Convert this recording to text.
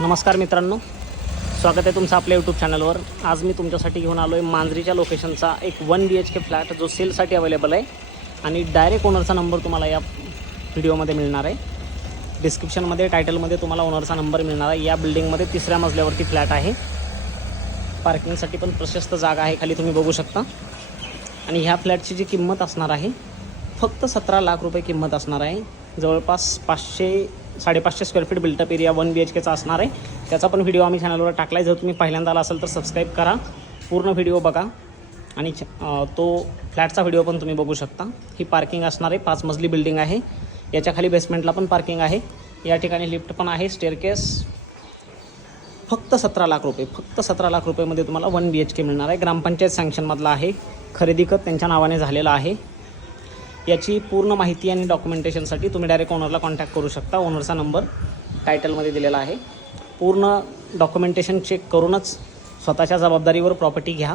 नमस्कार मित्रांनो, स्वागत आहे तुमचं आपल्या यूट्यूब चॅनलवर। आज मी तुमच्यासाठी घेऊन आलो आहे मांजरीच्या लोकेशनचा एक 1 BHK फ्लॅट जो सेलसाठी अवेलेबल आहे आणि डायरेक्ट ओनरचा नंबर तुम्हाला या व्हिडिओमध्ये मिळणार आहे। डिस्क्रिप्शनमध्ये टायटलमध्ये तुम्हाला ओनरचा नंबर मिळणार आहे। या बिल्डिंगमध्ये 3ऱ्या मजल्यावरती फ्लॅट आहे। पार्किंगसाठी पण प्रशस्त जागा आहे, खाली तुम्ही बघू शकता। आणि ह्या फ्लॅटची जी किंमत असणार आहे फक्त 17 लाख रुपये किंमत असणार आहे। जवळपास 500-550 स्क्वेअर फीट बिल्टअप एरिया 1 BHKचा असणार आहे। त्याचा पण व्हिडिओ आम्ही चॅनलवर टाकला आहे। जर तुम्ही पहिल्यांदा आला असाल तर सबस्क्राईब करा, पूर्ण व्हिडिओ बघा आणि तो फ्लॅटचा व्हिडिओ पण तुम्ही बघू शकता। ही पार्किंग असणार आहे, 5 मजली बिल्डिंग आहे। याच्या खाली बेसमेंटला पण पार्किंग आहे। या ठिकाणी लिफ्ट पण आहे, स्टेअरकेस। फक्त 17 लाख रुपये, फक्त 17 लाख रुपयेमध्ये तुम्हाला 1 BHK मिळणार आहे। ग्रामपंचायत सँक्शनमधला आहे, खरेदी खत त्यांच्या नावाने झालेला आहे। याची पूर्ण माहिती आणि डॉक्युमेंटेशनसाठी तुम्ही डायरेक्ट ओनरला कॉन्टॅक्ट करू शकता। ओनरचा नंबर टायटलमध्ये दिलेला आहे। पूर्ण डॉक्युमेंटेशन चेक करूनच स्वतःच्या जबाबदारीवर प्रॉपर्टी घ्या।